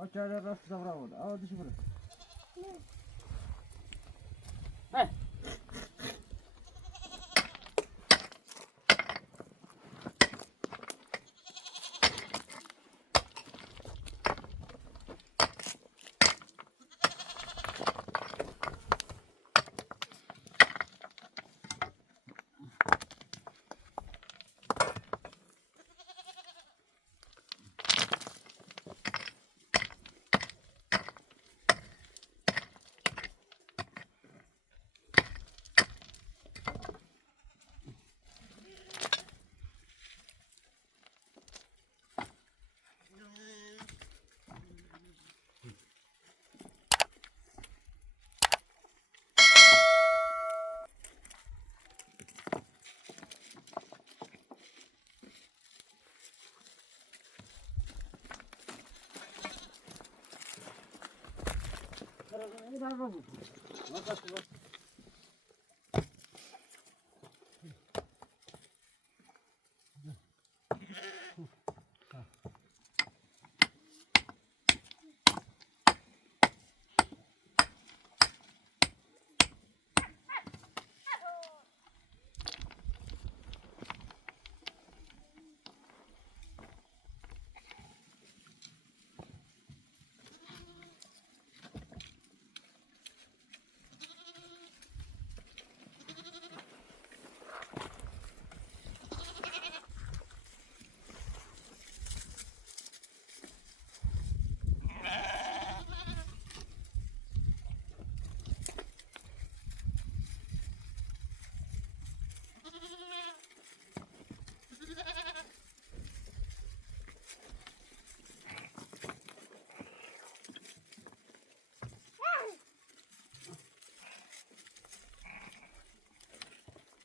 Açar rast zavra oldu. Aa dışı burası.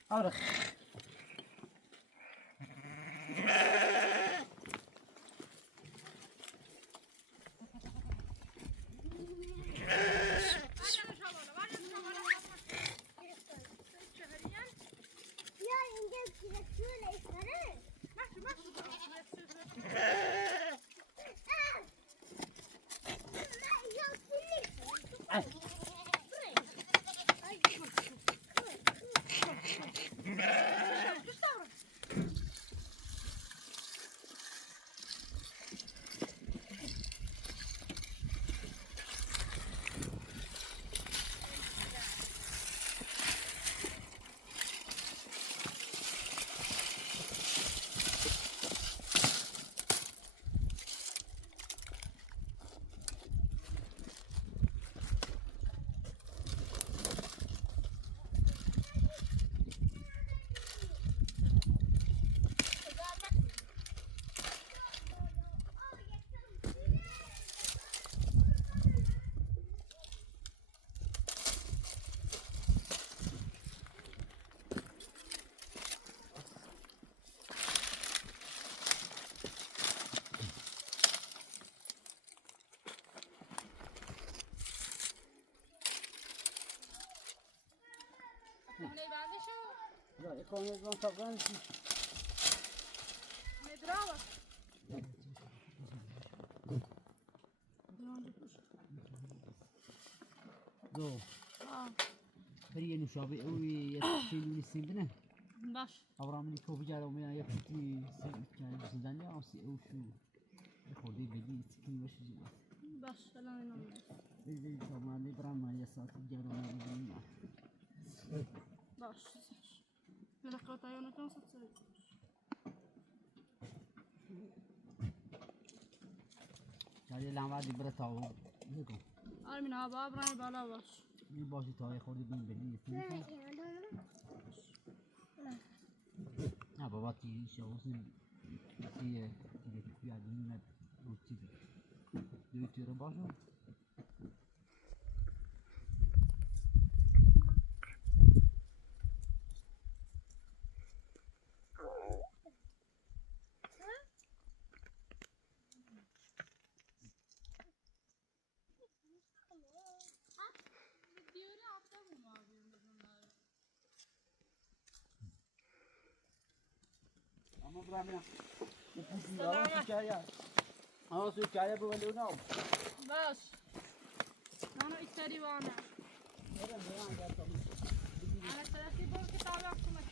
Ahora. Ja, ik kon het wel verbranden. Met drama. Zo. برای نوشابه اوی یه چیزی سیندنه. باش. آبرامی کوبی جارو میان یه پتی سیندن یا آسی او شو. خودی بدی سکی باشه جیبه. باش الان اینم. بیدی سامانی برام یه ساعتی جارو میان. باش. من قطعی اون کم سوت سری. جاری لامادی برتاو. نگو. آرمین آب آبرانی بالا باش. این باشی تای خودی بین بدی سیندن. نه بابا تیری شوسن تیه بیادی میاد روتی دوی تیره باشو. Ama buramı. Bu ya. آه سو چای بولو نه. باش منو ایتری وانه انا ثلاثي بول كتاب احكمك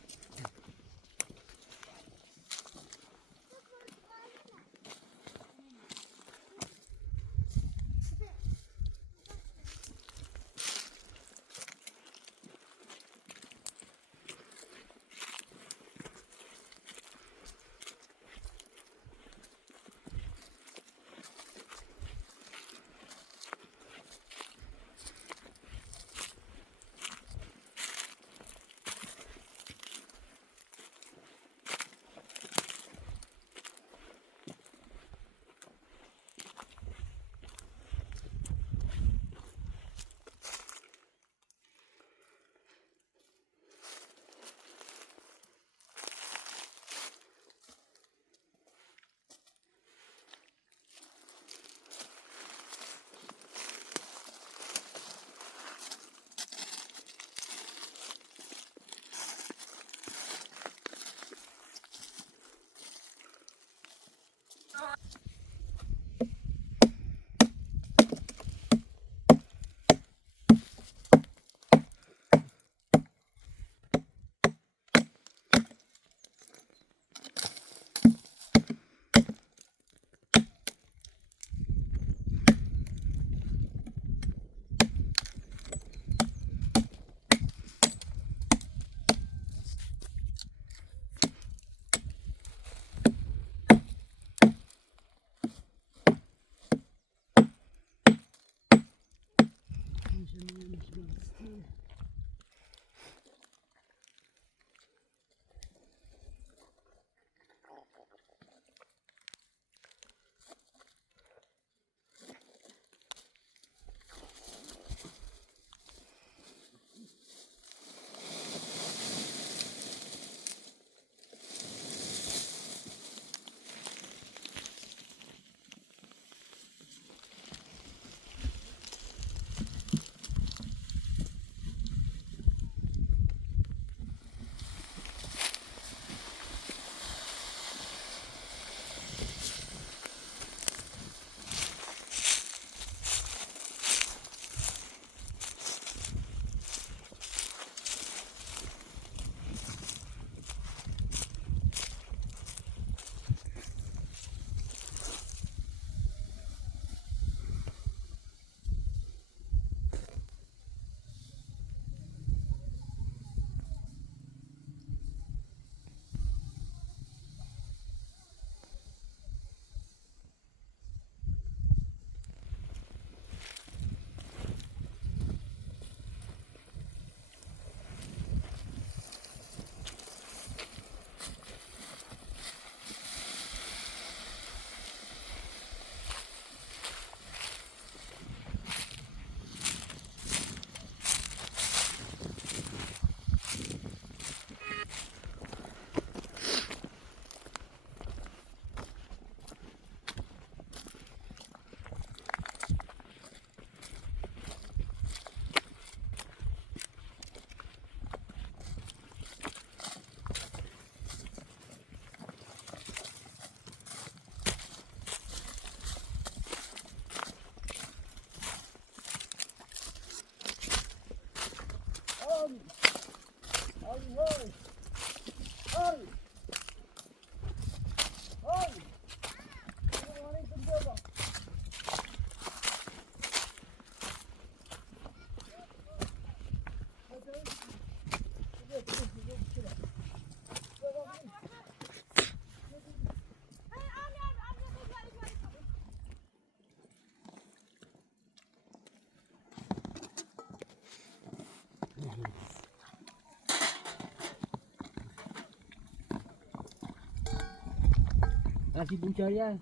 Nasi buncarian.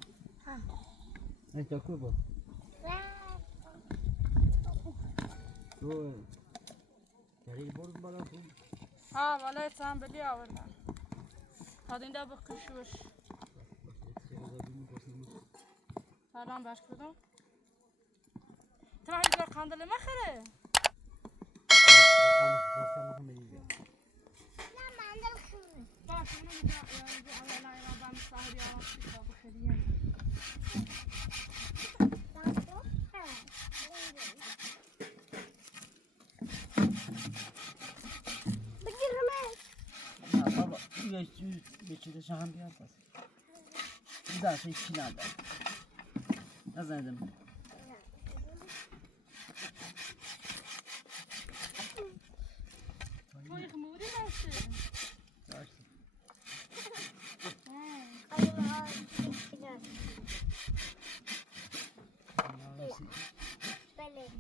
Nasi coklat apa? Oh. Cari borus balas tu. ها والله سام بلی آوردم هاد اینجا بکشوش سلام باش کدوم تمام اینجا کاندل مخره باش اینو اینجا اول اینا با مصاحبی آرام شد بخوریم Beçide şahan bir yapaz. Bir daha şey kinada. Nazardım. Ой, хмурі наші. Çarşı.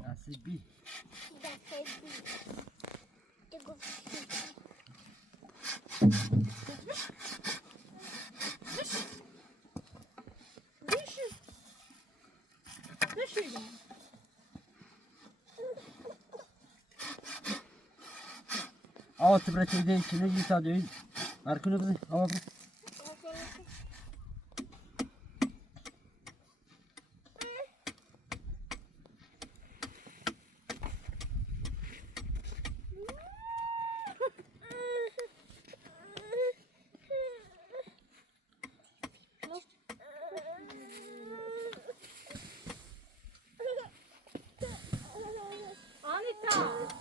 Nasıl bir? Düşürdüm. Ava tıbratı değil ki ne yita değil. Arkını kızı. Ava bırak. Anita.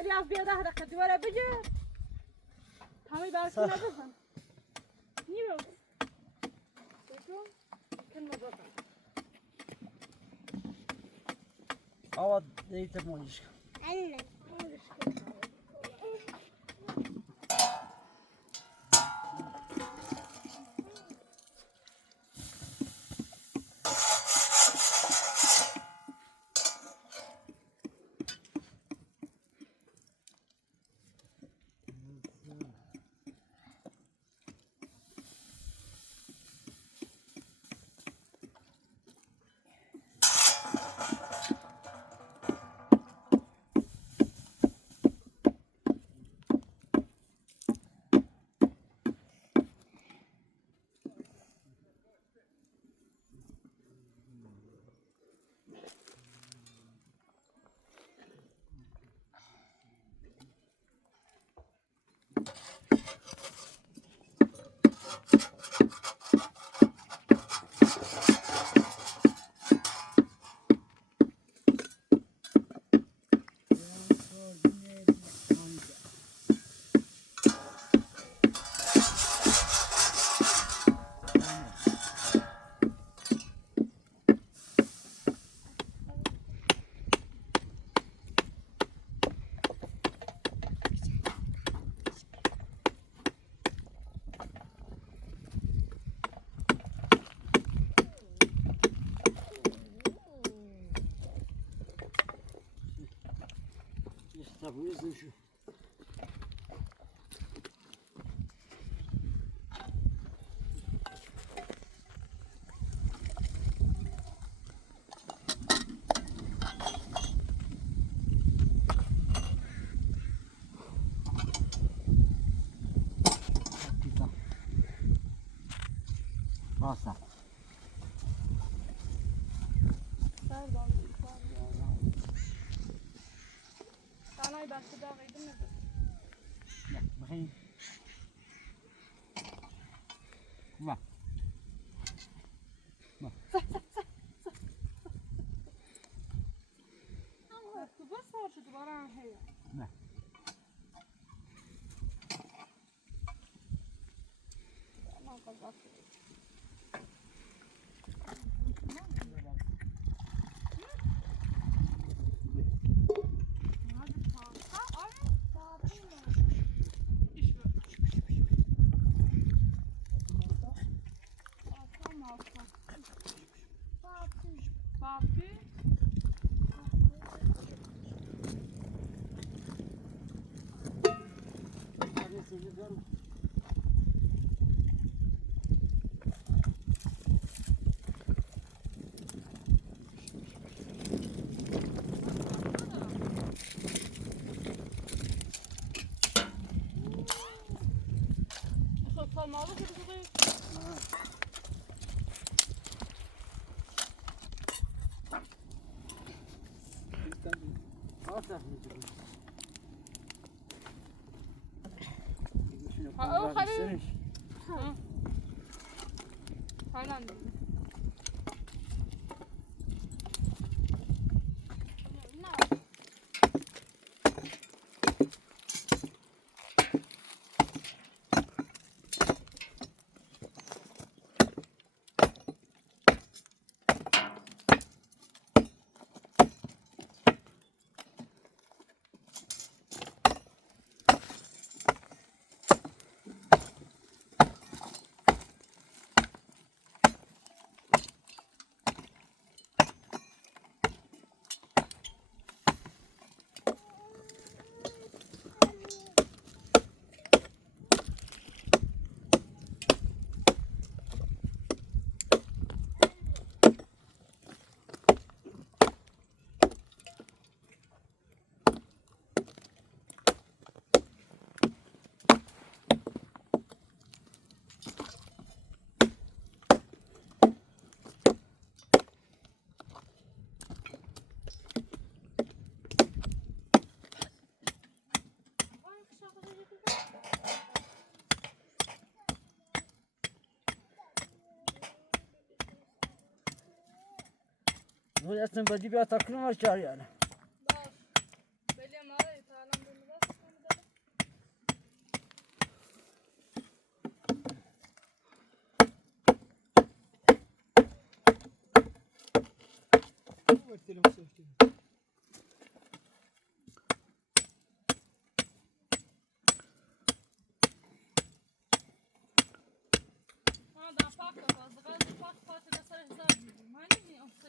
الياس بيا ظهرك قد ولا بجي همي باركنا بهم نيمو شوفوا كلمة بطل Ava değil de moğoliş. أنا İşte bu yüzden şu. Basta. أنا يبقى كده غيدنا Bakayım. Bak. بس هو شو تبغى هي Ne? ما قصدك Papi. Salmalı kırmızı. Tabii. او خلي Sürüş. Tayland. Bu aslında badi bir takım var çağır yani. Belli mara Tayland'da. Da fark var. Da fark parçada sarı hesap. Hani mi olsa?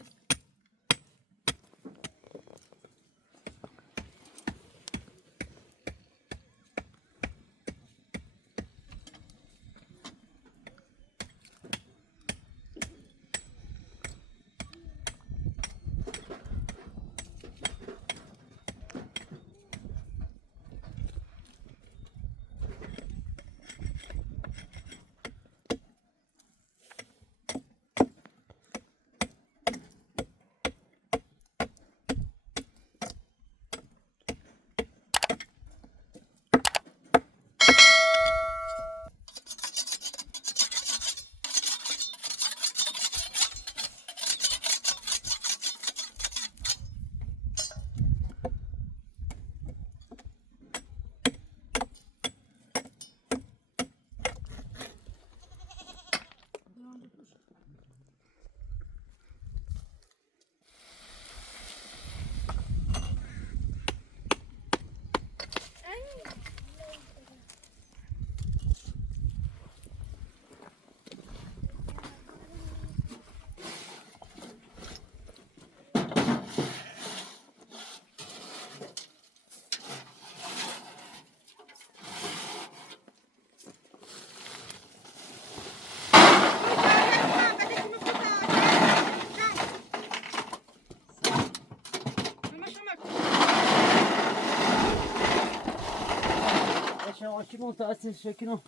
Aşağı monta atın şekino.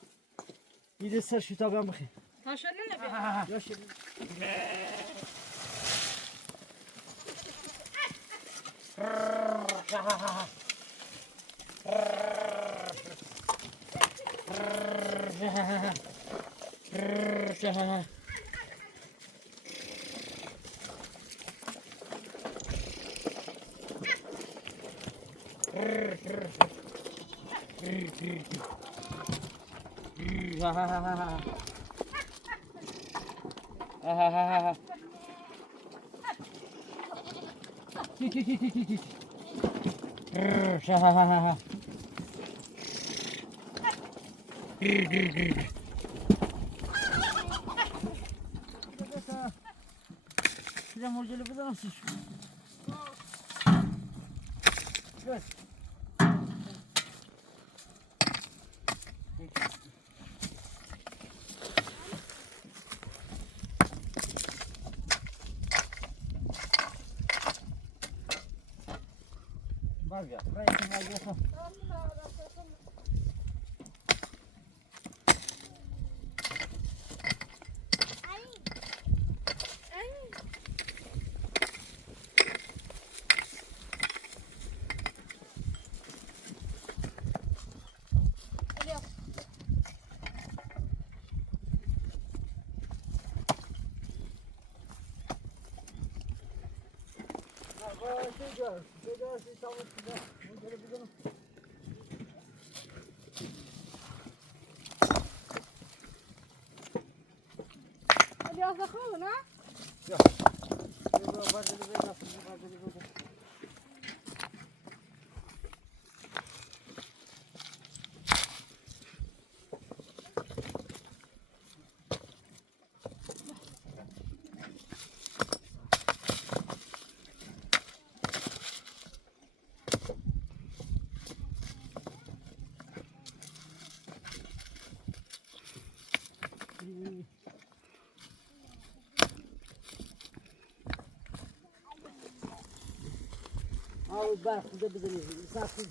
Bir de ser şu taban bakayım. Taşanın ne be? Ya şimdi. Şuraya morceli bu da nasıl? Evet. Var ya, buraya kimler yoksa. Beyler siz tamam size. Bu geri bulalım. Biraz daha kalın ha. Var dedi böyle nasıl var dedi böyle. Abi bak da bizim misafir.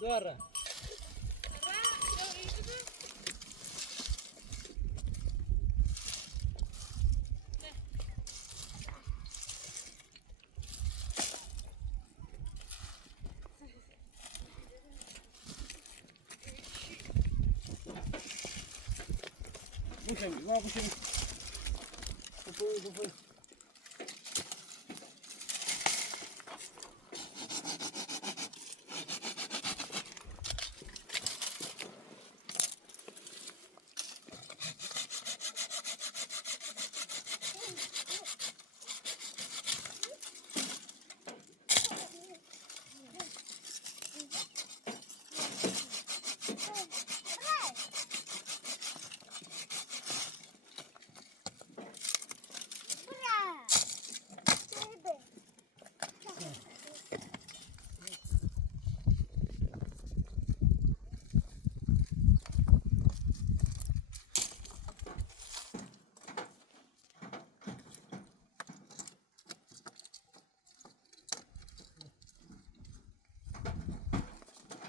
Doğru. Bu şey, bu şey. Bu.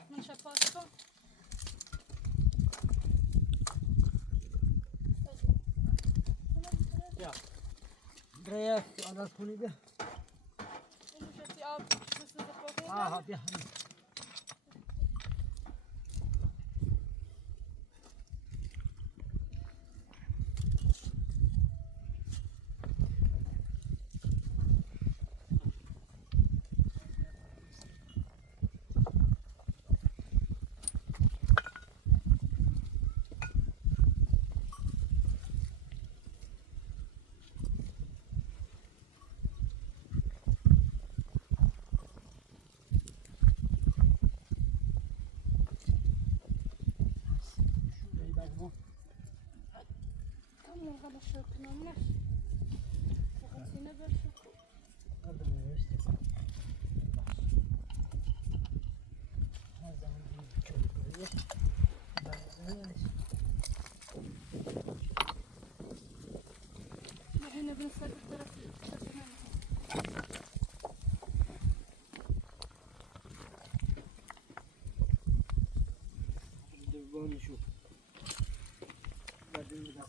Non c'è posto. Ya. Buraya alas kuni de. Bunu şesti al. Şurası da koyayım. Ha bir. Tamam arkadaşlar planlar. Fakat yine böyle şu. Her zaman çocukları yok. Yine bunu sakın tarafı. Böyle şu. Gördüğünüz gibi